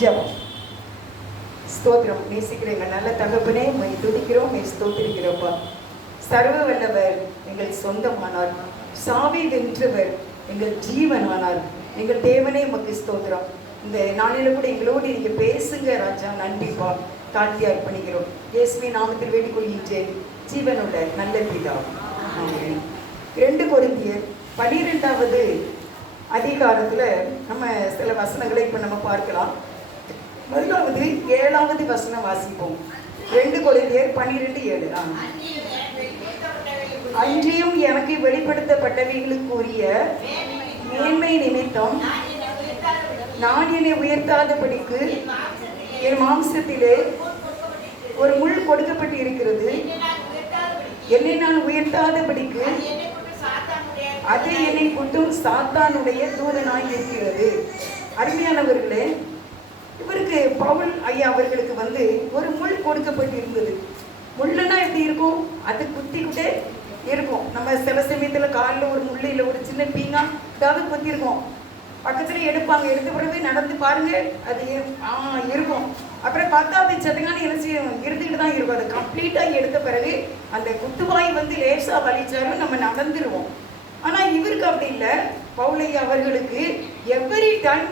ஜெபம். ஸ்தோத்திரம். நேசிக்கிற எங்கள் நல்ல தகப்பனே, உம்மை துதிக்கிறோம், உம்மை ஸ்தோத்திரிக்கிறோம்ப்பா. சர்வ வல்லவர் எங்கள் சொந்தமானார், சாவி வென்றவர் எங்கள் ஜீவனானார். எங்கள் தேவனே உமக்கு ஸ்தோத்திரம். இந்த நாளில கூட எங்களோடு நீங்க பேசுங்க ராஜா. நன்றிப்பா. தாழ்த்தி அர்ப்பணிக்கிறோம். இயேசுவின் நாமத்தில் வேண்டிக் கொள்கின்றேன், ஜீவனுள்ள நல்ல பிதா. ஆமென். 2 கொரிந்தியர் 12வது அதிகாரத்துல நம்ம சில வசனங்களை இப்ப நம்ம பார்க்கலாம். முதலாவது 7வது வசனம் வாசிப்போம். 2 கொரிந்தியர் 12:7. அன்றியும் எனக்கு வெளிப்படுத்தப்பட்டவைகளுக்குரிய மேன்மை நிமித்தம் நான் என்னை உயர்த்தாதபடிக்கு என் மாம்சத்திலே ஒரு முள் கொடுக்கப்பட்டு இருக்கிறது. என்னை நான் உயர்த்தாதபடிக்கு அது என்னை குட்டும் சாத்தானுடைய தூதனாய் இருக்கிறது. அருமையானவர்களே, இவருக்கு பவுல் ஐயா அவர்களுக்கு ஒரு முள் கொடுக்கப்பட்டு இருந்தது. முள்ளுன்னா எப்படி இருக்கும்? அது குத்திக்கிட்டே இருக்கும். நம்ம சில சமயத்தில் காலில் ஒரு முள் இல்லை ஒரு சின்ன பீங்கா ஏதாவது குத்தி இருக்கும், பக்கத்துல எடுப்பாங்க. எடுத்த பிறகு நடந்து பாருங்க, அது இருக்கும். அப்புறம் பார்த்தா அது சட்டங்கான என்ன செய்யும், இருந்துக்கிட்டு தான் இருக்கும். அது கம்ப்ளீட்டாக எடுத்த பிறகு அந்த குத்துவாய் லேசாக வலிச்சாலும் நம்ம நடந்துருவோம். ஆனால் இவருக்கு அப்படி இல்லை. பவுலையா அவர்களுக்கு எவ்வரி டைம்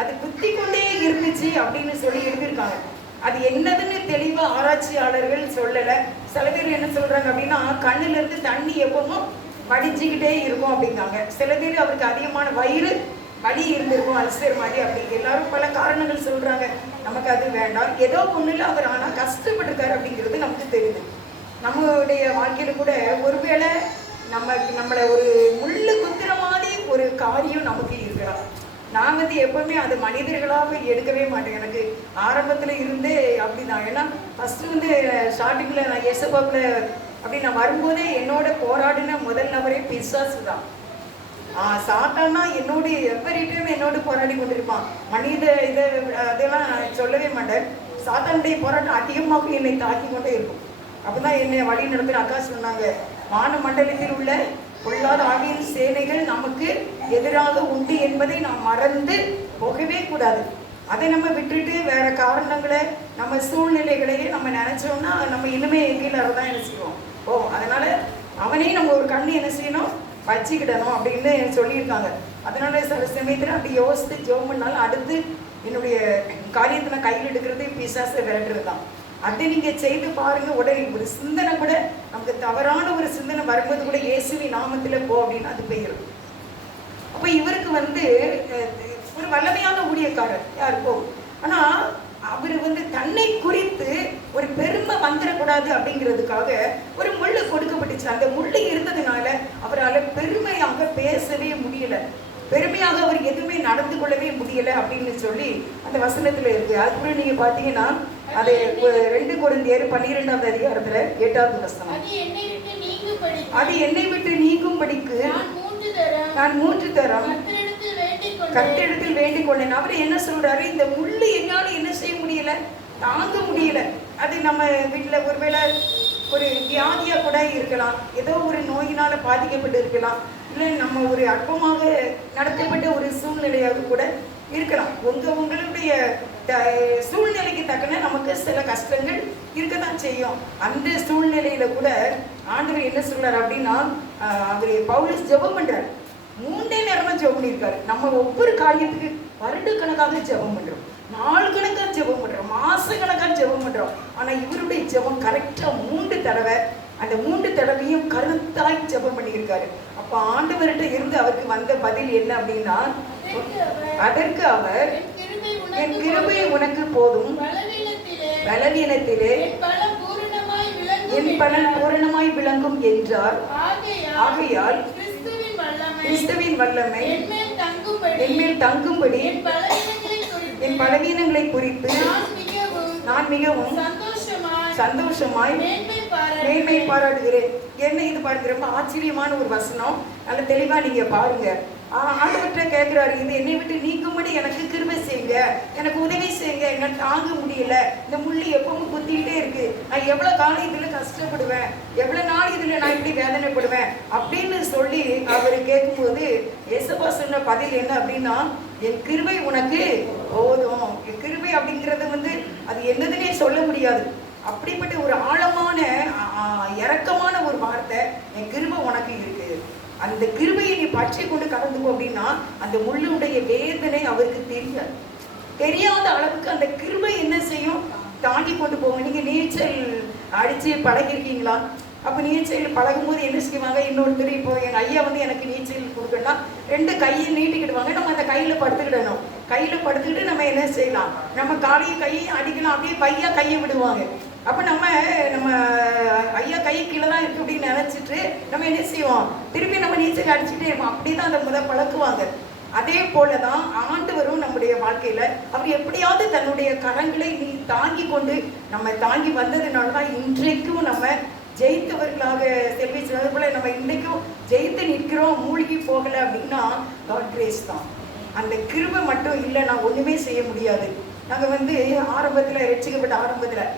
அது குத்தி கொண்டே இருந்துச்சு அப்படின்னு சொல்லி எழுதியிருக்காங்க. அது என்னதுன்னு தெளிவாக ஆராய்ச்சியாளர்கள் சொல்லலை. சில பேர் என்ன சொல்றாங்க அப்படின்னா, கண்ணுல இருந்து தண்ணி எப்பவும் வடிச்சுக்கிட்டே இருக்கும் அப்படிங்காங்க. சில பேர் அவருக்கு அதிகமான வயிறு வலி இருந்திருக்கும், அல்சர் மாதிரி. அப்படி எல்லாரும் பல காரணங்கள் சொல்றாங்க. நமக்கு அது வேண்டாம். ஏதோ ஒண்ணுல அவர் ஆனால் கஷ்டப்பட்டிருக்காரு அப்படிங்கிறது நமக்கு தெரியுது. நம்மளுடைய வாழ்க்கையில கூட ஒருவேளை நம்மளை ஒரு முள்ளு குத்துற மாதிரி ஒரு காரியம் நமக்கு இருக்கலாம். நான் எப்பவுமே அது மனிதர்களாக எடுக்கவே மாட்டேன். எனக்கு ஆரம்பத்தில் இருந்தே அப்படிதான். ஏன்னா ஃபர்ஸ்ட் ஸ்டார்டிங்கில் நான் இயேசுபாவில் அப்படி நான் வரும்போதே என்னோட போராடின முதல் நபரே பிசாசு தான். சாத்தான்னா என்னோட எவ்வரிட்டையும் என்னோடு போராடி கொண்டிருப்பான். மனித அதெல்லாம் சொல்லவே மாட்டேன். சாத்தானுடைய போராட்டம் அதிகமாக என்னை தாக்கி கொண்டே இருக்கும். அப்பதான் என்னை வழி நடத்துகிற அக்கா சொன்னாங்க, வான மண்டலத்தில் உள்ள பொல்லாத ஆவியின் சேனைகள் நமக்கு எதிராக உண்டு என்பதை நாம் மறந்து போகவே கூடாது. அதை நம்ம விட்டுட்டு வேற காரணங்களை நம்ம சூழ்நிலைகளையே நம்ம நினைச்சோம்னா நம்ம இனிமே கீழே தான் என்ன செய்வோம். அதனால அவனே நம்ம ஒரு கண்ணு என்ன செய்யணும், வச்சுக்கிடணும் அப்படின்னு சொல்லியிருக்காங்க. அதனால சில சமயத்தில் அப்படி யோசித்து ஜெபம் பண்ணாலும் அடுத்து என்னுடைய காரியத்தை நான் கையில் எடுக்கிறது பிசாசை விரட்டுறது தான். அதை நீங்க செய்து பாருங்க. உடனே ஒரு சிந்தனை கூட நமக்கு தவறான ஒரு சிந்தனை வரும்போது கூட இயேசுவின் நாமத்துல போ அப்படின்னு அது பெயரும். அப்ப இவருக்கு ஒரு வல்லமையான ஊழியக்காரர் யாருக்கோ. ஆனா அவர் தன்னை குறித்து ஒரு பெருமை வந்துடக்கூடாது அப்படிங்கிறதுக்காக ஒரு முள்ளு கொடுக்கப்பட்டுச்சு. அந்த முள்ளு இருந்ததுனால அவரால் பெருமையாக பேசவே முடியல, பெருமையாக அவர் எதுவுமே நடந்து கொள்ளவே முடியல அப்படின்னு சொல்லி அந்த வசனத்துல இருக்கு. அதுக்குள்ள நீங்க பாத்தீங்கன்னா அது 2 கொரிந்தியர் 12வது அதிகாரத்துல 8வது வசனம். அது என்னை விட்டு நீங்கும்படிக்கு நான் 3 தரம் கர்த்தரிடத்தில் வேண்டிக் கொண்டேன். அவர் என்ன சொல்றாரு, இந்த முள்ளு என்னால என்ன செய்ய முடியல, தாங்க முடியல. அது நம்ம வீட்டுல ஒருவேளை ஒரு வியாதியா கூட இருக்கலாம், ஏதோ ஒரு நோயினால பாதிக்கப்பட்டு இருக்கலாம், இல்லை நம்ம ஒரு அற்பமாக நடத்தப்பட்ட ஒரு சூழ்நிலையாக கூட இருக்கலாம். உங்களுடைய சூழ்நிலைக்கு தக்கன நமக்கு சில கஷ்டங்கள் இருக்கத்தான் செய்யும். அந்த சூழ்நிலையில கூட ஆண்டவர் என்ன சொல்றாரு அப்படின்னா, அவர் பவுல் ஜெபம் பண்றாரு. 3 நேரமா ஜெபம் பண்ணியிருக்காரு. நம்ம ஒவ்வொரு காரியத்துக்கு வருடக்கணக்காக ஜெபம் பண்றோம், நாள் கணக்காக ஜெபம் பண்றோம், மாச கணக்காக ஜெபம் பண்றோம். ஆனா இவருடைய ஜெபம் கரெக்டா 3 தடவை, அந்த 3 தடவையும் கருத்தாய் ஜெபம் பண்ணியிருக்காரு. அப்ப ஆண்டவர்கிட்ட இருந்து அவருக்கு வந்த பதில் என்ன அப்படின்னா, அதற்கு அவர் என் கிருபை உனக்கு போதும், பலவீனத்திலே என் பலன் பூரணமாய் விளங்கும் என்றார். ஆகையால் கிறிஸ்துவின் வல்லமை என்மேல் தங்கும்படி என் பலவீனங்களை குறித்து நான் மிகவும் சந்தோஷமாய் மேன்மை பாராட்டுகிறேன். என்ன இது பாருங்க, ரொம்ப ஆச்சரியமான ஒரு வசனம். நல்ல தெளிவா நீங்க பாருங்க. ஆண்டவர்கிட்ட கேட்கிறாரு, இது என்னை விட்டு நீக்கும்படி எனக்கு கிருபை செய்யுங்க, எனக்கு உதவி செய்யுங்க, என்னால் தாங்க முடியல, இந்த முள்ளு எப்பவும் குத்திக்கிட்டே இருக்கு, நான் எவ்வளவு காலம் இதுல கஷ்டப்படுவேன், எவ்வளவு நாள் இதுல நான் இப்படி வேதனைப்படுவேன் அப்படின்னு சொல்லி அவர் கேட்கும்போது இயேசுவா சொன்ன பதில் என்ன அப்படின்னா, என் கிருபை உனக்கு போதும், என்னதுன்னே சொல்ல முடியாது. அப்படிப்பட்ட ஒரு ஆழமான இரக்கமான ஒரு வார்த்தை, என் கிருபை உனக்கு இருக்கு, அந்த கிருபையை நீ பற்றி கொண்டு கடந்துக்கோ அப்படின்னா அந்த முள்ளுடைய வேதனை அவருக்கு தெரியாது. தெரியாத அளவுக்கு அந்த கிருபை என்ன செய்யும், தாண்டி கொண்டு போங்க. நீங்க நீச்சல் அடிச்சு பழகிருக்கீங்களா? அப்போ நீச்சல் பழகும் போது என்ன செய்வாங்க, இன்னொருத்தர் இப்போ எங்கள் ஐயா வந்து எனக்கு நீச்சல் கொடுக்கணும்னா 2 கையை நீட்டிக்கிடுவாங்க. நம்ம அந்த கையில் படுத்துக்கிடணும். கையில் படுத்துக்கிட்டு நம்ம என்ன செய்யலாம், நம்ம காலையும் கையையும் அடிக்கலாம். அப்படியே பையா கையை விடுவாங்க. அப்போ நம்ம ஐயா கை கீழே தான் இருக்கு அப்படின்னு நினச்சிட்டு நம்ம என்ன செய்வோம், திருப்பி நம்ம நீச்சல் அடிச்சுட்டே இருப்போம். அப்படி தான் அந்த பழக்குவாங்க. அதே போல தான் ஆண்டவரும் நம்முடைய வாழ்க்கையில் அவர் எப்படியாவது தன்னுடைய கரங்களை நீ தாங்கி கொண்டு நம்ம தாங்கி வந்ததுனால தான் இன்றைக்கும் நம்ம ஜெயித்தவர்களாக செல்வி சொன்னது போல நம்ம இன்றைக்கும் ஜெயித்து நிற்கிறோம், மூழ்கி போகலை அப்படின்னா காட் கிரேஸ் தான். அந்த கிருபை மட்டும் இல்லை, நான் ஒன்றுமே செய்ய முடியாது. நாங்கள் வந்து ஆரம்பத்தில் ரட்சிக்கப்பட்ட ஆரம்பத்தில்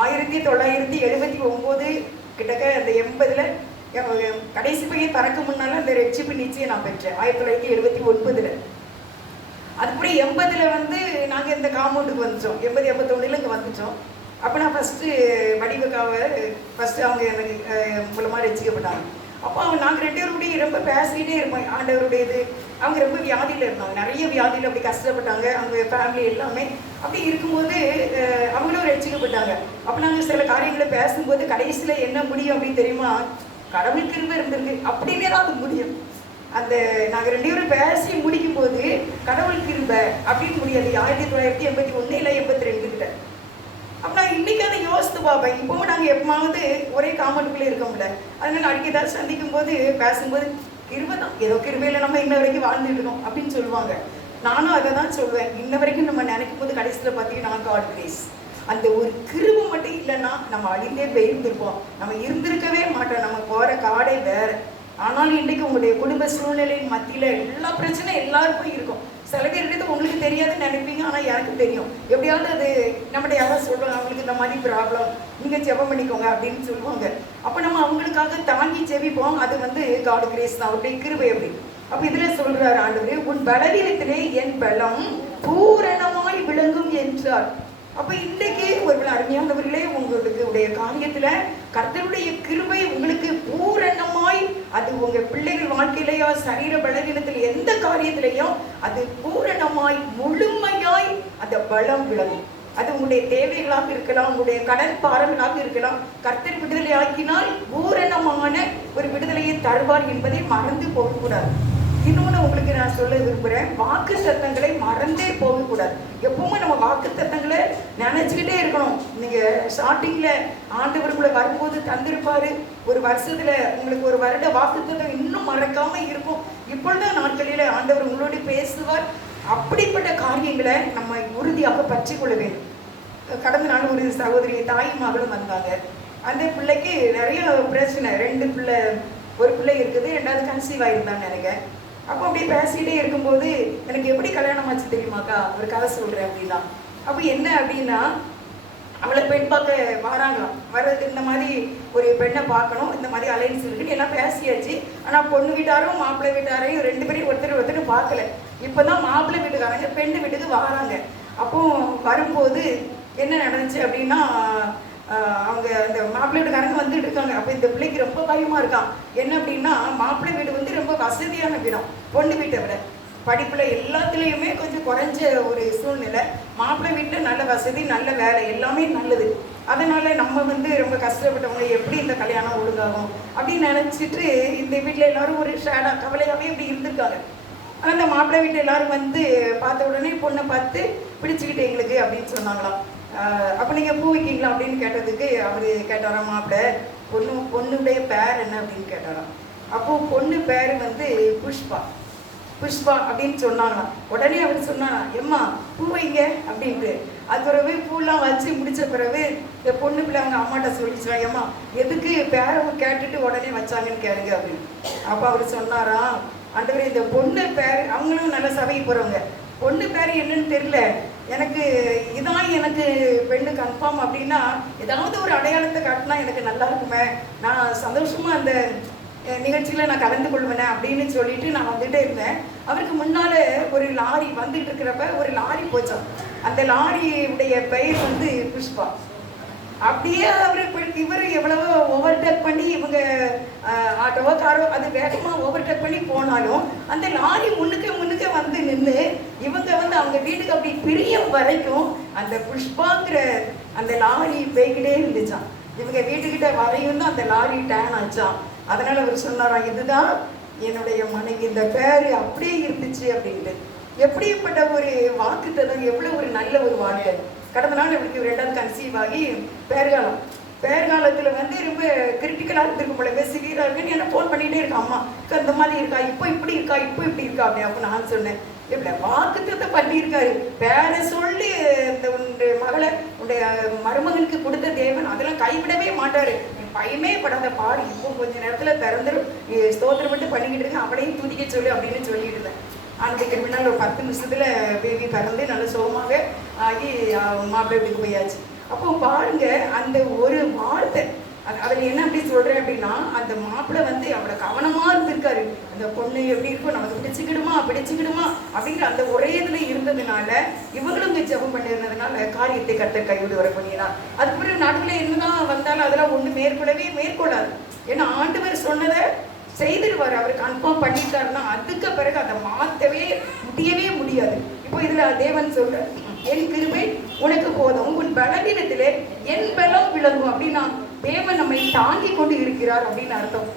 1979 கிட்டக்க அந்த 80 கடைசி பையன் பறக்க முன்னால அந்த ரட்சிப்பு நிச்சயம் நான் பெற்றேன் 1979. அதுக்கப்புறம் 80 வந்து நாங்கள் இந்த காம்பவுண்டுக்கு வந்துட்டோம். 80-81 இங்கே வந்துட்டோம். அப்போ நான் ஃபஸ்ட்டு வடிவக்காவை அவங்க எனக்கு மூலமாக ரசிக்கப்பட்டாங்க. அப்போ நாங்கள் 2 பேரும் கூட ரொம்ப பேசிக்கிட்டே இருப்போம் ஆண்டவருடைய இது. அவங்க ரொம்ப வியாதியில் இருந்தாங்க, நிறைய வியாதியில் அப்படி கஷ்டப்பட்டாங்க. அவங்க ஃபேமிலி எல்லாமே அப்படி இருக்கும்போது அவங்களும் ரசிக்கப்பட்டாங்க. அப்போ நாங்கள் சில காரியங்களை பேசும்போது கடைசியில் என்ன முடியும் அப்படின்னு தெரியுமா, கடவுள் கிருபை இருந்திருக்கு அப்படின்னே தான் அது முடியும். அந்த நாங்கள் 2 பேரும் பேசி முடிக்கும் போது கடவுள் கிருபை அப்படின்னு முடியாது. 1981 இல்லை 82 கிட்ட. அப்போ நான் இன்றைக்கி அதை யோசித்து பார்ப்பேன். இப்போவும் நாங்கள் எப்போவாவது ஒரே காமெண்ட்டுக்குள்ளே இருக்க முடியல. அதனால் அடிக்க ஏதாவது சந்திக்கும் போது பேசும்போது கிருபை தான், ஏதோ கிருபையில் நம்ம இன்ன வரைக்கும் வாழ்ந்துட்டு இருக்கோம் அப்படின்னு சொல்லுவாங்க. நானும் அதை தான் சொல்லுவேன். இன்ன வரைக்கும் நம்ம நினைக்கும் போது கடைசியில் பார்த்தீங்கன்னா காட் கிரேஸ். அந்த ஒரு கிருபை மட்டும் இல்லைன்னா நம்ம அழிந்தே போயிருந்திருப்போம், நம்ம இருந்திருக்கவே மாட்டோம். நம்ம போகிற காடே வேறு. ஆனாலும் இன்றைக்கு உங்களுடைய குடும்ப சூழ்நிலையின் மத்தியில் எல்லா பிரச்சனையும் எல்லாருக்கும் இருக்கும். சில பேர் இருக்கிறது உங்களுக்கு தெரியாதுன்னு நினைப்பீங்க, ஆனால் எனக்கு தெரியும். எப்படியாவது அது நம்மகிட்ட யாராவது சொல்லுவாங்க, அவங்களுக்கு இந்த மாதிரி ப்ராப்ளம், நீங்கள் ஜெபம் பண்ணிக்கோங்க அப்படின்னு சொல்லுவாங்க. அப்போ நம்ம அவங்களுக்காக தாங்கி ஜெபிப்போம். அது வந்து காட் கிரேஸ் தான், அவருடைய கிருபை. அப்படி அப்போ இதில் சொல்கிறார் ஆண்டவரே, உன் பலவீனத்திலே என் பலம் பூரணமாய் விளங்கும் என்றார். அப்போ இன்றைக்கு ஒரு அருமையானவர்களே, உங்களுக்கு உடைய காரியத்தில் கர்த்தருடைய கிருபை உங்களுக்கு பூரணமாய், அது உங்கள் பிள்ளைகள் வாழ்க்கையிலையோ சரீர பலவீனத்தில் எந்த காரியத்திலையும் அது பூரணமாய் முழுமையாய் அந்த பலம் விளங்கும். அது உங்களுடைய தேவைகளாக இருக்கலாம், உங்களுடைய கடன் பாரங்களாக இருக்கலாம். கர்த்தர் விடுதலை ஆக்கினால் பூரணமான ஒரு விடுதலையை தருவார் என்பதை மறந்து போகக்கூடாது. இன்னொன்று உங்களுக்கு நான் சொல்ல விரும்புகிறேன், வாக்கு தத்தங்களை மறந்தே போகக்கூடாது. எப்பவுமே நம்ம வாக்கு தத்தங்களை நினச்சிக்கிட்டே இருக்கணும். நீங்கள் ஸ்டார்டிங்கில் ஆண்டவருக்குள்ளே வரும்போது தந்திருப்பார், ஒரு வருஷத்தில் உங்களுக்கு ஒரு வருட வாக்கு தத்தம் இன்னும் மறக்காமல் இருக்கும். இப்பொழுது நாட்களில் ஆண்டவர் உங்களோடு பேசுவார். அப்படிப்பட்ட காரியங்களை நம்ம உறுதியாக பற்றி கொள்ள வேண்டும். கடந்த நாள் ஒரு சகோதரி தாய் மகளும் வந்தாங்க. அந்த பிள்ளைக்கு நிறைய பிரச்சனை, 2 பிள்ளை, ஒரு பிள்ளை இருக்குது, 2வது கன்சீவ் ஆகிருந்தான்னு நினைக்கிறேன். அப்போ அப்படியே பேசிக்கிட்டே இருக்கும்போது எனக்கு எப்படி கல்யாணம் ஆச்சு தெரியுமாக்கா, ஒரு கதை சொல்கிறேன் அப்படின்னா. அப்போ என்ன அப்படின்னா, அவளை பெண் பார்க்க வராங்களாம். வர்றது இந்த மாதிரி ஒரு பெண்ணை பார்க்கணும், இந்த மாதிரி அலைன்ஸ் இருக்குன்னு எல்லாம் பேசியாச்சு. ஆனால் பொண்ணு வீட்டாரும் மாப்பிள்ளை வீட்டாரையும் 2 பேரையும் ஒருத்தர் பார்க்கல. இப்போ தான் மாப்பிள்ளை வீட்டுக்காரங்க பெண்ணு வீட்டுக்கு வராங்க. அப்போ வரும்போது என்ன நடந்துச்சு அப்படின்னா, அவங்க அந்த மாப்பிள்ளை வீட்டுக்காரங்க வந்துட்டு இருக்காங்க. அப்போ இந்த பிள்ளைக்கு ரொம்ப பயமாக இருக்கான். என்ன அப்படின்னா, மாப்பிள்ளை வீடு வந்து ரொம்ப வசதியான வீடம், பொண்ணு வீட்டை விட படிப்பில் எல்லாத்துலேயுமே கொஞ்சம் குறைஞ்ச ஒரு சூழ்நிலை. மாப்பிள்ளை வீட்டில் நல்ல வசதி, நல்ல வேலை, எல்லாமே நல்லது. அதனால் நம்ம வந்து ரொம்ப கஷ்டப்பட்டவங்க, எப்படி இந்த கல்யாணம் ஒழுங்காகும் அப்படின்னு நினச்சிட்டு இந்த வீட்டில் எல்லோரும் ஒரு ஷேடாக கவலையாகவே இப்படி இருந்திருக்காங்க. அந்த மாப்பிள்ளை வீட்டில் எல்லோரும் வந்து பார்த்த உடனே பொண்ணை பார்த்து பிடிச்சிக்கிட்டு எங்களுக்கு அப்படின்னு சொன்னாங்களாம். அப்போ நீங்கள் பூ வைக்கிங்களா அப்படின்னு கேட்டதுக்கு அவர் கேட்டாராம், மாப்பிள்ளை பொண்ணுடைய பேர் என்ன அப்படின்னு கேட்டாராம். அப்போது பொண்ணு பேர் வந்து புஷ்பா அப்படின்னு சொன்னாங்களாம். உடனே அவர் சொன்னானா, எம்மா பூ வைங்க அப்படின்ட்டு. அது பிறகு பூலாம் வச்சு முடித்த பிறகு இந்த பொண்ணு பிள்ளை அவங்க அம்மாட்ட சொல்லிச்சுலாம், எம்மா எதுக்கு பேரை கேட்டுட்டு உடனே வச்சாங்கன்னு கேளுங்க அப்படின்னு. அப்போ அவர் சொன்னாராம், ஆண்டவரே இந்த பொண்ணு பேர், அவங்களும் நல்ல சபைக்கு போகிறவங்க, பொண்ணு பேர் என்னன்னு தெரியல எனக்கு, இதான் எனக்கு பெண்ணு கன்ஃபார்ம் அப்படின்னா ஏதாவது ஒரு அடையாளத்தை காட்டினா எனக்கு நல்லா இருக்குமே, நான் சந்தோஷமாக அந்த நிகழ்ச்சியில் நான் கலந்து கொள்வேனே அப்படின்னு சொல்லிட்டு நான் வந்துகிட்டே இருந்தேன். அவருக்கு முன்னால் ஒரு லாரி வந்துகிட்டு இருக்கிறப்ப ஒரு லாரி போச்சோம். அந்த லாரியுடைய பெயர் வந்து புஷ்பா. அப்படியே இவர் எவ்வளவோ ஓவர்டேக் பண்ணி இவங்க ஆட்டோவோ காரோ அது வேகமாக ஓவர்டேக் பண்ணி போனாலும் அந்த லாரி முன்னுக்கு வந்து நின்று இவங்க வந்து அவங்க வீட்டுக்கு அப்படி பிரிய வரைக்கும் அந்த புஷ்பாங்கிற அந்த லாரி போய்கிட்டே இருந்துச்சான். இவங்க வீட்டுக்கிட்ட வரையும் தான் அந்த லாரி டேன் ஆச்சான். அதனால அவர் சொன்னாராம், இதுதான் என்னுடைய மனைவி, இந்த பேரு அப்படியே இருந்துச்சு அப்படின்ட்டு. எப்படிப்பட்ட ஒரு வாக்குத்தத்தம், எவ்வளவு ஒரு நல்ல ஒரு வாழ்க்கை. கடந்த நாள் இவருக்கு 2வது கன்சீவ் ஆகி பேர்காலத்தில் வந்து ரொம்ப கிரிட்டிக்கலாக இருந்திருக்கும் போல, சிவியராக இருக்குன்னு என்ன ஃபோன் பண்ணிகிட்டே இருக்கா, அம்மா இந்த மாதிரி இருக்கா, இப்போ இப்படி இருக்கா அப்படி. அப்போ நான் சொன்னேன், இப்படி வாக்குத்தத்தம் பண்ணியிருக்காரு, பேரை சொல்லி இந்த உன்னுடைய மகளை உன்னுடைய மருமகனுக்கு கொடுத்த தேவன் அதெல்லாம் கைவிடவே மாட்டார், பயமே படாத பாரு, இப்போ கொஞ்ச நேரத்தில் பிறந்துடும், ஸ்தோத்திரம் மட்டும் பண்ணிக்கிட்டு இருக்கு, அவளையும் துதிக்க சொல்லு அப்படின்னு சொல்லிட்டு இருந்தேன். அதுக்கு முன்னால் ஒரு 10 நிமிஷத்தில் பேபி பிறந்து நல்ல சுகமாக ஆகி மாப்பிள்ளை வீட்டுக்கு போயாச்சு. அப்போ பாருங்க, அந்த ஒரு வார்த்தை அதில் என்ன அப்படி சொல்கிறேன் அப்படின்னா, அந்த மாப்பிள்ளை வந்து அவளை கவனமாக இருந்திருக்காரு, அந்த பொண்ணு எப்படி இருக்கும், நமக்கு பிடிச்சிக்கிடுமா அப்படிங்கிற அந்த ஒரே இதில் இருந்ததுனால இவங்களும் இங்கே ஜெபம் பண்ணிருந்ததுனால காரியத்தை கர்த்தர் கைவிடு வர பண்ணினார். அதுக்கு பிறகு நடுவில் என்னதான் வந்தாலும் அதெல்லாம் ஒன்று மேற்கொள்ளாது. ஏன்னா ஆண்டவர் சொன்னதை செய்திருவார், அவர் கன்ஃபார்ம் பண்ணிட்டாருன்னா அதுக்கு பிறகு அதை மாற்றவே முடியாது. இப்போ இதில் தேவன் சொல்ற, என் கிருபை உனக்கு போதும், உன் பலவீனத்திலே என் பலம் விளங்கும் அப்படின்னா தேவன் நம்மை தாங்கி கொண்டு இருக்கிறார் அப்படின்னு அர்த்தம்.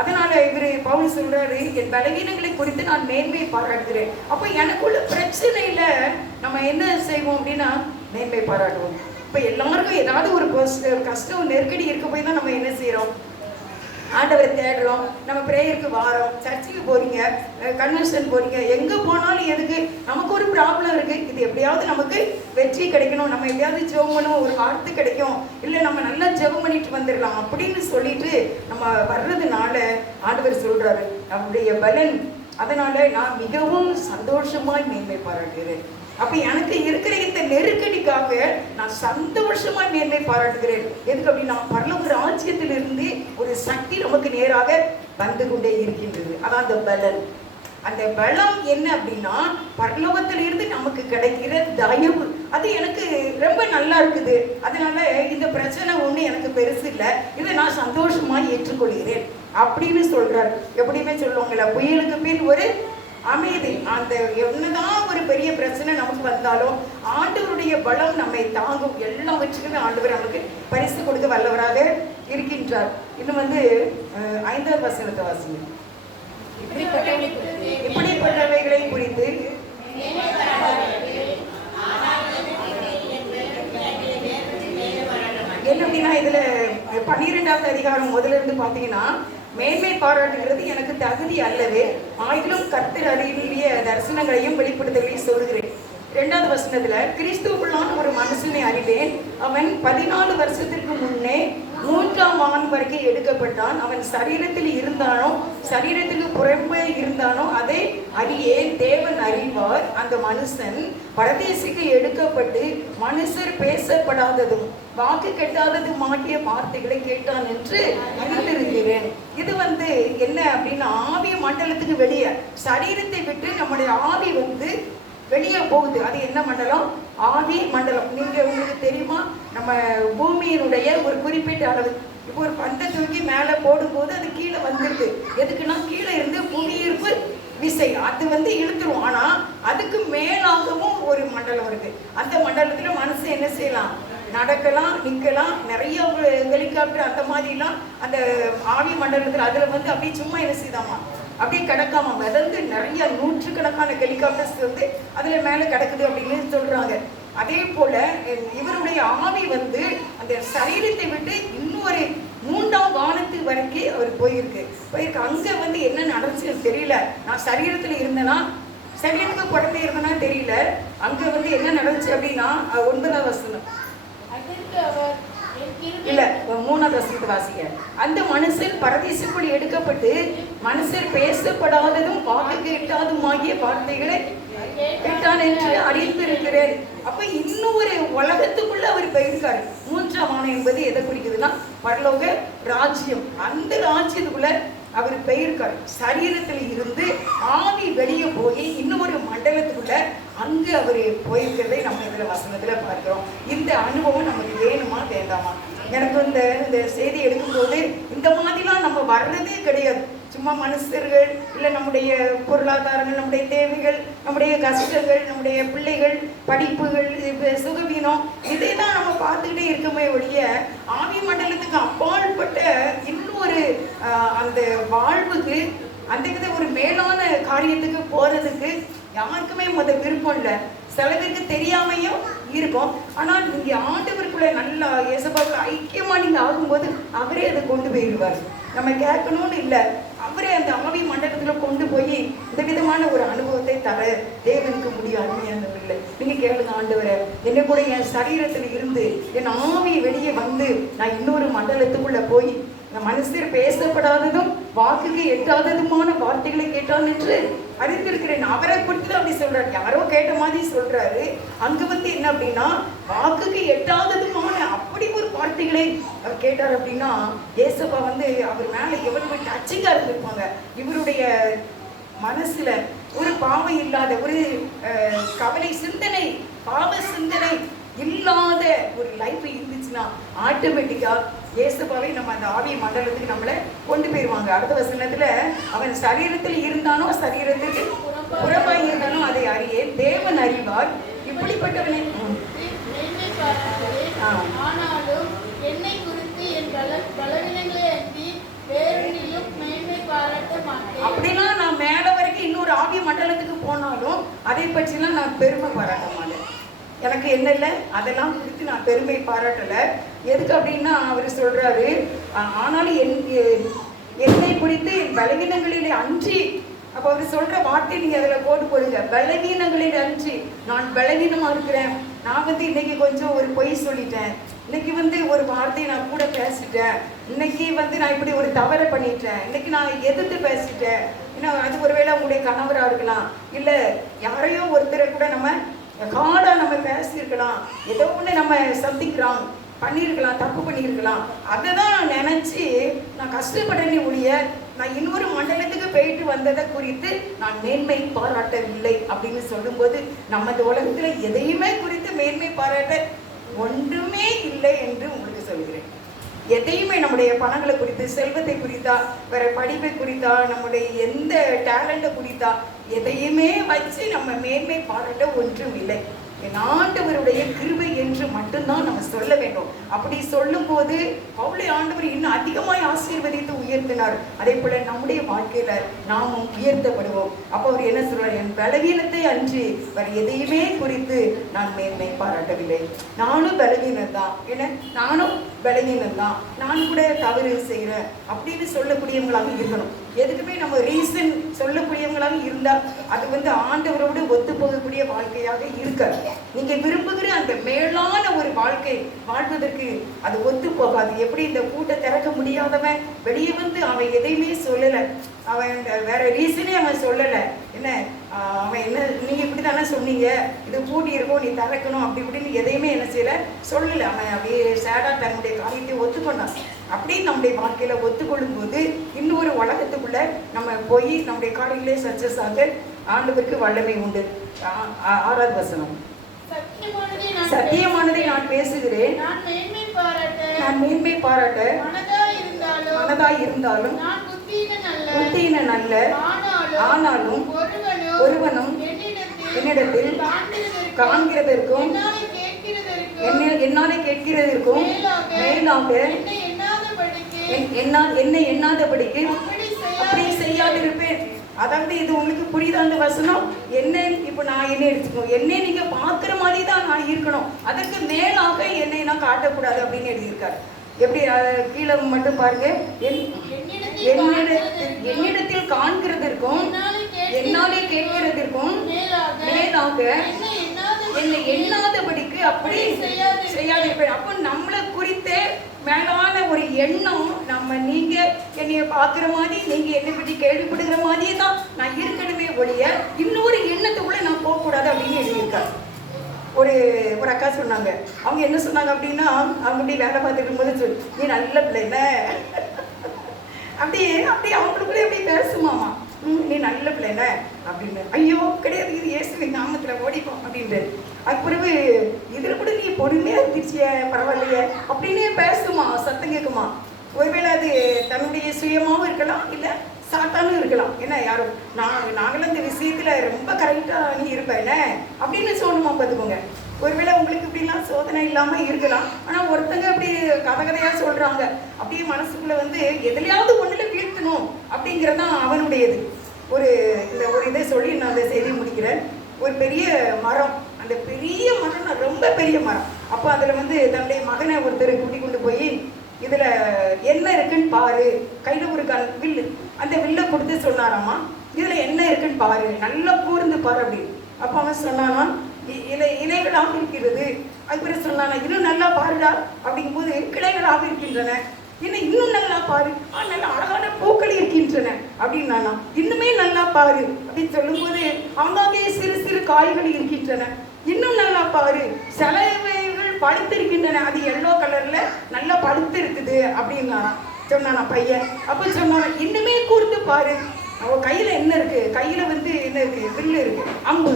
அதனால இவர் பவுல் சொல்றாரு, என் பலவீனங்களை குறித்து நான் மேன்மையை பாராட்டுகிறேன். அப்போ எனக்குள்ள பிரச்சனையில நம்ம என்ன செய்வோம் அப்படின்னா மேன்மை பாராட்டுவோம். இப்போ எல்லாருக்கும் ஏதாவது ஒரு கஷ்டம் நெருக்கடி இருக்க போய் தான் நம்ம என்ன செய்யறோம், ஆண்டவரை தேடுறோம், நம்ம பிரேயருக்கு வாரோம், சர்ச்சுக்கு போறீங்க, கன்வென்ஷன் போறீங்க, எங்கே போனாலும் எதுக்கு நமக்கு ஒரு ப்ராப்ளம் இருக்குது, இது எப்படியாவது நமக்கு வெற்றி கிடைக்கணும், நம்ம எப்படியாவது ஜெபம் பண்ணணும், ஒரு வார்த்தை கிடைக்கும், இல்லை நம்ம நல்லா ஜெபம் பண்ணிட்டு வந்துடலாம் அப்படின்னு சொல்லிட்டு நம்ம வர்றதுனால ஆண்டவர் சொல்றாரு அவருடைய பலன். அதனால நான் மிகவும் சந்தோஷமாய் மேன்மை பாராட்டுகிறேன். அப்ப எனக்கு இருக்கிற இந்த நெருக்கடிக்காக நான் சந்தோஷமா மேன்மை பாராட்டுகிறேன். எதுக்கு அப்படின்னா பரலோக ராஜ்யத்திலிருந்து ஒரு சக்தி நமக்கு நேராக வந்து கொண்டே இருக்கின்றது. அதான் அந்த பலன். அந்த பலம் என்ன அப்படின்னா பரலோகத்திலிருந்து நமக்கு கிடைக்கிற தயவு, அது எனக்கு ரொம்ப நல்லா இருக்குது. அதனால இந்த பிரச்சனை ஒண்ணு எனக்கு பெருசு இல்லை, இதை நான் சந்தோஷமா ஏற்றுக்கொள்கிறேன் அப்படின்னு சொல்றாரு. எப்படியுமே சொல்லுவாங்கல்ல, புயலுக்கு பின் ஒரு அமைதி. அந்த என்னதான் ஒரு பெரிய பிரச்சனை நமக்கு வந்தாலும் ஆண்டவருடைய பலம் நம்மை தாங்கும். எல்லாவற்றுக்குமே ஆண்டவர் நமக்கு பரிசு கொடுக்க வல்லவராக இருக்கின்றார். இன்னும் வந்து 5வது வசனத்தை வாசிங்க. இப்படிப்பட்டவைகளை குறித்து என்ன அப்படின்னா, இதுல 12வது அதிகாரம் முதல்ல இருந்து பாத்தீங்கன்னா, மேன்மை பாராட்டுகிறது எனக்கு தகுதி அல்லவே, ஆயிலும் கர்த்தர் அருளிய தரிசனங்களையும் வெளிப்படுத்தலையும் சொல்கிறேன். 2வது வசனத்துல, கிறிஸ்துவுக்குள்ளான ஒரு மனுஷனை அறிவேன், அவன் 14 வருஷத்திற்கு முன்னே 3ஆம் வானம் வரைக்கும் எடுக்கப்பட்டான். அவன் சரீரத்தில் இருந்தானோ சரீரத்துக்கு புறம்பே இருந்தானோ அதை அறியே தேவன் அறிவார். அந்த மனுஷன் பரதேசிக்கு எடுக்கப்பட்டு மனுஷர் பேசப்படாததும் வாக்கு கெட்டாததும் ஆகிய வார்த்தைகளை கேட்டான் என்று அறிந்திருக்கிறேன். இது வந்து என்ன அப்படின்னா, ஆவி மண்டலத்துக்கு வெளியே, சரீரத்தை விட்டு நம்முடைய ஆவி வந்து வெளியே போகுது. அது என்ன மண்டலம்? ஆவி மண்டலம். நீங்க உங்களுக்கு தெரியுமா, நம்ம பூமியினுடைய ஒரு குறிப்பிட்ட அளவு, இப்போ ஒரு பந்தை தூக்கி மேலே போடும்போது அது கீழே வந்துடுது. எதுக்குன்னா கீழே இருந்து புவியீர்ப்பு விசை அது வந்து இழுத்துரும். ஆனா அதுக்கு மேலாகவும் ஒரு மண்டலம் இருக்கு. அந்த மண்டலத்துல மனுஷன் என்ன செய்யலாம், நடக்கலாம், நிற்கலாம். நிறைய ஹெலிகாப்டர் அந்த மாதிரிலாம் அந்த ஆவி மண்டலத்தில் அதில் வந்து அப்படியே சும்மா என்ன செய்தாமா அப்படியே கிடக்காம மிதந்து நிறைய 100கணக்கான ஹெலிகாப்டர்ஸ் வந்து அதில் மேலே கிடக்குது அப்படின்னு சொல்றாங்க. அதே போல இவருடைய ஆவி வந்து அந்த சரீரத்தை விட்டு இன்னொரு 3ஆம் வானத்து வரைக்கும் அவர் போயிருக்கு. அங்கே வந்து என்ன நடந்துச்சுன்னு தெரியல. நான் சரீரத்தில் இருந்தேன்னா, சரீரத்துக்கு குழந்தை இருந்தேன்னா தெரியல. அங்கே வந்து என்ன நடந்துச்சு அப்படின்னா 9ஆம் வசனம் இல்ல 3ஆவது வசனத்தை வாசிங்க. அந்த மனுஷன் பரதேசிக்குள் எடுக்கப்பட்டு மனுஷர் பேசப்படாததும் வாக்கு எட்டாதுமாகிய வார்த்தைகளை கேட்டான் என்று அறிந்திருக்கிறேன். அப்ப இன்னும் ஒரு உலகத்துக்குள்ள அவர் போயிருக்காரு. 3ஆம் வானம் என்பது எதை குறிக்குதுன்னா பரலோக ராஜ்யம். அந்த ராஜ்யத்துக்குள்ள அவர் போயிருக்காரு. சரீரத்தில் இருந்து ஆவி வெளியே போய் இன்னொரு மண்டலத்துக்குள்ள அங்கே அவர் போயிருக்கிறதை நம்ம இதில் வசனத்தில் பார்க்கிறோம். இந்த அனுபவம் நமக்கு வேணுமா வேண்டாமா? எனக்கு இந்த செய்தி எடுக்கும்போது இந்த மாதிரிலாம் நம்ம வர்றதே கிடையாது. சும்மா மனுஷர்கள் இல்லை நம்முடைய பொருளாதாரங்கள், நம்முடைய தேவைகள், நம்முடைய கஷ்டங்கள், நம்முடைய பிள்ளைகள் படிப்புகள், சுகவீனம், இதை தான் நம்ம பார்த்துக்கிட்டே இருக்கமே ஒழிய ஆவி மண்டலத்துக்கு அப்பாற்பட்ட இன்னொரு அந்த வாழ்வுக்கு, அந்த வித ஒரு மேலான காரியத்துக்கு போகிறதுக்கு யாருக்குமே விருப்பம் இல்லை. சில பேருக்கு தெரியாமையும் இருக்கும். ஆனால் நீங்கள் ஆண்டவருக்குள்ள நல்லா இயேசுவுக்குள்ள ஐக்கியமாக நீங்கள் ஆகும்போது அவரே அதை கொண்டு போயிடுவார். நம்ம கேட்கணும்னு இல்லை, அவரே அந்த ஆவி மண்டலத்தில் கொண்டு போய் இந்த விதமான ஒரு அனுபவத்தை தர தேவனுக்கு முடியாது. இல்லை, நீங்கள் கேளுங்க, ஆண்டவரை என்னை கூட என் சரீரத்தில் இருந்து என் ஆவி வெளியே வந்து நான் இன்னொரு மண்டலத்துக்குள்ளே போய் மனுஷர் பேசப்படாததும் வாக்குக்கு எட்டாததுமான வார்த்தைகளை கேட்டான் என்று அறிந்திருக்கிறேன். அவரை குறித்து தான் அப்படி சொல்றாரு. யாரோ கேட்ட மாதிரி சொல்றாரு. அங்க என்ன அப்படின்னா வாக்குக்கு எட்டாததுமான அப்படி ஒரு வார்த்தைகளை அவர் கேட்டார். அப்படின்னா ஏசப்பா அவர் மேல எவ்வளவு டச்சிங்கா இருந்திருப்பாங்க. இவருடைய மனசுல ஒரு பாவம் இல்லாத, ஒரு கவலை சிந்தனை, பாவ சிந்தனை இல்லாத ஒரு லைஃப் இருந்துச்சுன்னா ஆட்டோமேட்டிக்கா ஏசப்பாவை நம்ம அந்த ஆவி மண்டலத்துக்கு நம்மளை கொண்டு போயிடுவாங்க. அடுத்த வசனத்துல அவன் சரீரத்தில் இருந்தானோ சரீரத்துக்கு புறமாய் இருந்தானோ அதை அறியே தேவன் அறிவார். இப்படிப்பட்டவனை ஆனாலும் என்னை குறித்து என் பலவீனங்களை அன்றி வேறொன்றிலும் மேன்மை பாராட்ட மாட்டேன். அப்படிலாம் நான் மேல வரைக்கும் இன்னொரு ஆவி மண்டலத்துக்கு போனாலும் அதை பற்றிலாம் நான் பெருமை பாராட்ட மாட்டேன். எனக்கு என்ன இல்லை, அதெல்லாம் குறித்து நான் பெருமை பாராட்டலை. எதுக்கு அப்படின்னா அவர் சொல்றாரு, ஆனாலும் என்னை குறித்து என் பலவீனங்களிலே அன்றி. அப்போ அவர் சொல்ற வார்த்தை நீங்க அதில் போட்டு போடுங்க, பலவீனங்களிலே அன்றி. நான் பலவீனமா இருக்கிறேன். நான் இன்னைக்கு கொஞ்சம் ஒரு பொய் சொல்லிட்டேன், இன்னைக்கு ஒரு வார்த்தையை நான் கூட பேசிட்டேன், இன்னைக்கு நான் இப்படி ஒரு தவறை பண்ணிட்டேன், இன்னைக்கு நான் எதிர்த்து பேசிட்டேன். இன்னும் அது ஒருவேளை உங்களுடைய கணவராக இருக்கலாம், இல்லை யாரையோ ஒருத்தரை கூட நம்ம காடா நம்ம பேசியிருக்கலாம், ஏதோ ஒன்று நம்ம சந்திக்கிறோம் பண்ணியிருக்கலாம், தப்பு பண்ணியிருக்கலாம். அதை தான் நினச்சி நான் கஷ்டப்படனே ஒழிய நான் இன்னொரு மண்டலத்துக்கு போயிட்டு வந்ததை குறித்து நான் மேன்மை பாராட்டவில்லை அப்படின்னு சொல்லும்போது நம்ம இந்த உலகத்தில் எதையுமே குறித்து மேன்மை பாராட்ட ஒன்றுமே இல்லை என்று உங்களுக்கு சொல்கிறேன். எதையுமே நம்முடைய பணங்களை குறித்து, செல்வத்தை குறித்தா, வேற படிப்பை குறித்தா, நம்முடைய எந்த டேலண்ட்டை குறித்தா எதையுமே வச்சு நம்ம மேன்மை பாராட்ட ஒன்றும் இல்லை. என் ஆண்டவருடைய கிருபை என்று மட்டும்தான் நம்ம சொல்ல வேண்டும். அப்படி சொல்லும் போது அவளை ஆண்டவர் இன்னும் அதிகமாய் ஆசீர்வதித்து உயர்த்தினார். அதே போல நம்முடைய வாழ்க்கையில நாமும் உயர்த்தப்படுவோம். அப்போ அவர் என்ன சொல்றார், என் பலவீனத்தை அன்றி வேற எதையுமே குறித்து நான் மேன்மை பாராட்டவில்லை. நானும் பலவீனம் தான், ஏன்னா நானும் பலவீனம் தான், நான் கூட தவறு செய்கிறேன் அப்படின்னு சொல்லக்கூடியவங்களாக இருக்கணும். எதுக்குமே நம்ம ரீசன் சொல்லக்கூடியவங்களாக இருந்தால் அது ஆண்டவரோடு ஒத்து போகக்கூடிய வாழ்க்கையாக இருக்காது. நீங்க விரும்புகிற அந்த மேலான ஒரு வாழ்க்கை வாழ்வதற்கு அது ஒத்து போகாது. எப்படி இந்த கூட்டை திறக்க முடியாதவன் வெளியே அவன் எதையுமே சொல்லலை, அவன் வேற ரீசனே அவன் சொல்லலை. என்ன அவன் என்ன நீங்க இப்படி தானே சொன்னீங்க, இது பூட்டி இருக்கும், நீ திறக்கணும் அப்படி இப்படின்னு எதையுமே என்ன செய்யல சொல்லலை. அவன் அப்படியே சேடா தன்னுடைய காரியத்தை ஒத்துக்கொண்டான். அப்படின்னு நம்முடைய வாழ்க்கையில ஒத்துக்கொள்ளும் போது இன்னொரு உலகத்துக்குள்ள நம்ம போய் நம்முடைய காரியங்களே சக்சஸ் ஆக ஆண்டவருக்கு வல்லமை உண்டு. 6வது வசனம், சத்தியமானதை நான் பேசுகிறேன், நான் மேன்மை பாராட்ட மனதாய் இருந்தாலும் புத்தியினன் அல்ல. ஆனாலும் ஒருவனும் என்னிடத்தில் காண்கிறதற்கும் என்னாலே கேட்கிறதற்கும் மேலாக என்னை எண்ணாதபடிக்கு அப்படி செய்யாதிருப்பேன். அதாவது இது உங்களுக்கு புரியுதா அந்த வசனம்? என்ன இப்போ நான் என்ன எடுத்துக்கணும், என்னை நீங்க பார்க்குற மாதிரி தான் நான் இருக்கணும், அதற்கு மேலாக என்னை நான் காட்டக்கூடாது அப்படின்னு எழுதியிருக்காரு. எப்படி கீழே மட்டும் பாருங்க, என்னிடத்தில் காண்கிறதற்கும் என்னாலே கேட்கிறதற்கும் மேலாக என்னை எண்ணாதபடிக்கு அப்படி செய்யாதிருப்பேன். அப்போ நம்மளை குறித்தே மேலான ஒரு எண்ணம், நீங்க என்னைய பார்க்குற மாதிரி, நீங்க என்னை பற்றி கேள்விப்படுகிற மாதிரியே தான் நான் இருக்கணுமே ஒழிய இன்னொரு எண்ணத்துக்குள்ள நான் போகக்கூடாது அப்படின்னு எழுதியிருக்காரு. ஒரு அக்கா சொன்னாங்க, அவங்க என்ன சொன்னாங்க அப்படின்னா, அவங்க அப்படி வேலை பார்த்துட்டு இருக்கும்போது நீ நல்ல பிள்ளைல அப்படி அவங்களுக்குள்ளே எப்படி பேசுமாமா, நீ நல்ல பிள்ளைன அப்படின்னு. ஐயோ கிடையாது, இது இயேசுவின் நாமத்தில் ஓடிப்போம் அப்படின்ட்டு. அது பிறகு இதில் கூட நீ பொறுமையாக இருந்துச்சிய பரவாயில்லையே அப்படின்னே பேசுமா, சத்தம் கேட்குமா. ஒருவேளை அது தன்னுடைய சுயமாகவும் இருக்கலாம், இல்லை சாத்தானும் இருக்கலாம். என்ன யாரும் நாங்களும் இந்த விஷயத்தில் ரொம்ப கரெக்டாக நீ இருப்பேன் அப்படின்னு சொல்லணுமா பார்த்துக்கோங்க. ஒருவேளை உங்களுக்கு இப்படிலாம் சோதனை இல்லாமல் இருக்கலாம். ஆனால் ஒருத்தங்க அப்படி கதையாக சொல்கிறாங்க, அப்படியே மனசுக்குள்ளே வந்து எதுலையாவது ஒன்றில் வீழ்த்தணும் அப்படிங்கிறதான் அவனுடையது. இந்த ஒரு இதை சொல்லி நான் அந்த செய்தி முடிக்கிறேன். ஒரு பெரிய மரம், அந்த பெரிய மரம் ரொம்ப பெரிய மரம். அப்போ அதில் வந்து தன்னுடைய மகனை ஒருத்தர் கூட்டி கொண்டு போய் இதில் என்ன இருக்குன்னு பாரு, கையில் ஒரு வில்லு, அந்த வில்லை கொடுத்து சொன்னாராம்மா, இதில் என்ன இருக்குன்னு பாரு, நல்லா கூர்ந்து பாரு அப்படின்னு. அப்போ அவன் சொன்னானா, இலைகளாக இருக்கிறது. அது பிறகு சொன்னானா, இன்னும் நல்லா பாருடா அப்படிங்கும்போது கிளைகளாக இருக்கின்றன. இன்னும் நல்லா பாரு, நல்ல அழகான பூக்கள் இருக்கின்றன அப்படின்னானா. இன்னுமே நல்லா பாரு அப்படின்னு சொல்லும்போது அங்காங்கே சிறு சிறு காய்கள் இருக்கின்றன. இன்னும் நல்லா பாரு, சிலவைகள் பழுத்து இருக்கின்றன, அது எல்லோ கலர்ல நல்லா பழுத்து இருக்குது அப்படின்னா சொன்னானா பையன். அப்போ சொன்னானா, இன்னுமே கூர்ந்து பாரு, அவன் கையில என்ன இருக்கு, கையில வந்து என்ன இருக்கு, வில்லு இருக்கு, அம்பு.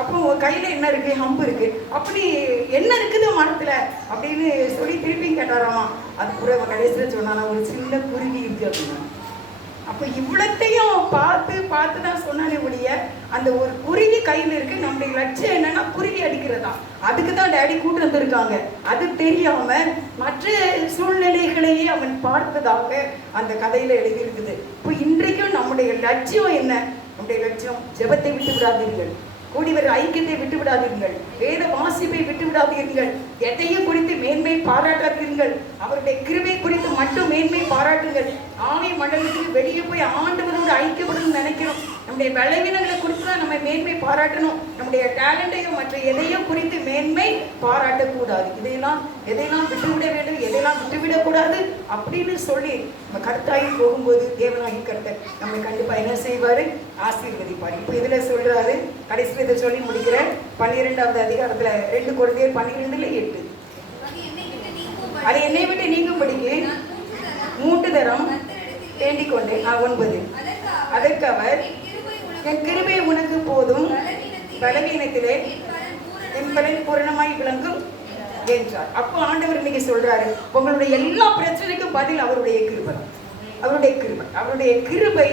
அப்போ கையில என்ன இருக்கு, அம்பு இருக்கு, அப்படி என்ன இருக்குது மரத்துல அப்படின்னு சொல்லி திருப்பி கேட்டாராமா. அது கூட கடைசியில் சொன்னானா, ஒரு சின்ன குருவி இருக்கு அப்படின்னா. அப்போ இவ்வளத்தையும் பார்த்து தான் சொன்னானே ஒழிய, அந்த ஒரு குருவி கையில் இருக்கு, நம்முடைய லட்சியம் என்னன்னா குருவி அடிக்கிறதா. அதுக்கு தான் டேடி கூட்டு வந்திருக்காங்க. அது தெரியாம மற்ற சூழ்நிலைகளையே அவன் பார்த்ததாக அந்த கதையில எழுதியிருக்குது. இப்போ இன்றைக்கும் நம்முடைய லட்சியம் என்ன? நம்முடைய லட்சியம் ஜெபத்தை விட்டு விடாதீர்கள், கூடிவர் ஐக்கியத்தை விட்டு விடாதீர்கள், வேத வாசிப்பை விட்டு விடாதீர்கள், எதையும் குறித்து மேன்மை பாராட்டாதீர்கள், அவருடைய கிருபை குறித்து மட்டும் மேன்மை பாராட்டுங்கள். ஆவி மண்டலத்துக்கு வெளியே போய் ஆண்டவரோடு ஐக்கியப்படணும்னு நினைக்கிறோம். நம்முடைய பலவீனங்களை குறித்து தான் நம்ம மேன்மை பாராட்டணும். நம்முடைய டேலண்டையும் மற்ற எதையும் குறித்து மேன்மை பாராட்டக்கூடாது. எதையெல்லாம் விட்டுவிட வேண்டும், எதையெல்லாம் விட்டுவிடக்கூடாது அப்படின்னு சொல்லி நம்ம கருத்தாகி போகும்போது தேவனாகி கர்த்தர் நம்மை கண்டிப்பாக என்ன செய்வார், ஆசீர்வதிப்பார். இப்போ இதில் சொல்றாரு, கடைசியில் இதை சொல்லி முடிக்கிறேன். 12வது அதிகாரத்தில் 2 கொரிந்தியர் 12:8, அது என்னை விட்டு நீங்கும்படிக்கு 3 தரம் வேண்டிக் கொண்டேன். 9, அதற்கு அவர், என் கிருபை உனக்கு போதும், பலவீனத்திலே என் பலன் பூரணமாய் விளங்கும் என்றார். அப்போ ஆண்டவர் இன்னைக்கு சொல்றாரு, உங்களுடைய எல்லா பிரச்சனைக்கும் பதில் அவருடைய கிருபை, அவருடைய கிருபை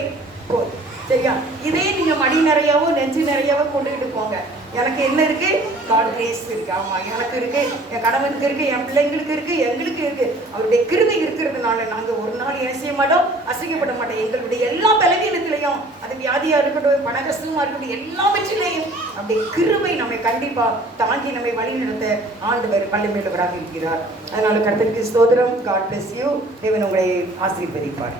போதும். சரியா? இதே நீங்க மடி நிறையாவோ நெஞ்சு நிறையாவோ கொண்டுகிட்டு போங்க. எனக்கு என்ன இருக்கு, காட் கிரேஸ் இருக்கு, ஆமா எனக்கு இருக்கு, என் கணவனுக்கு இருக்கு, என் பிள்ளைங்களுக்கு இருக்கு, எங்களுக்கு இருக்கு. அவருடைய கிருபை இருக்கிறதுனால நாங்க ஒரு நாள் என்ன செய்ய மாட்டோம், அசைக்கப்பட மாட்டோம். எங்களுடைய எல்லா பலவீனத்திலையும், அது வியாதியா இருக்கட்டும், பண கஷ்டமா இருக்கட்டும், எல்லாவற்றிலையும் அப்படி கிருபை நம்மை கண்டிப்பா தாங்கி நம்மை வழி நடத்த ஆண்டவர் வல்லமையுள்ளவராக இருக்கிறார். அதனால கர்த்தருக்கு ஸ்தோத்திரம். God bless you. தேவன் உங்களை ஆசீர்வதிப்பார்.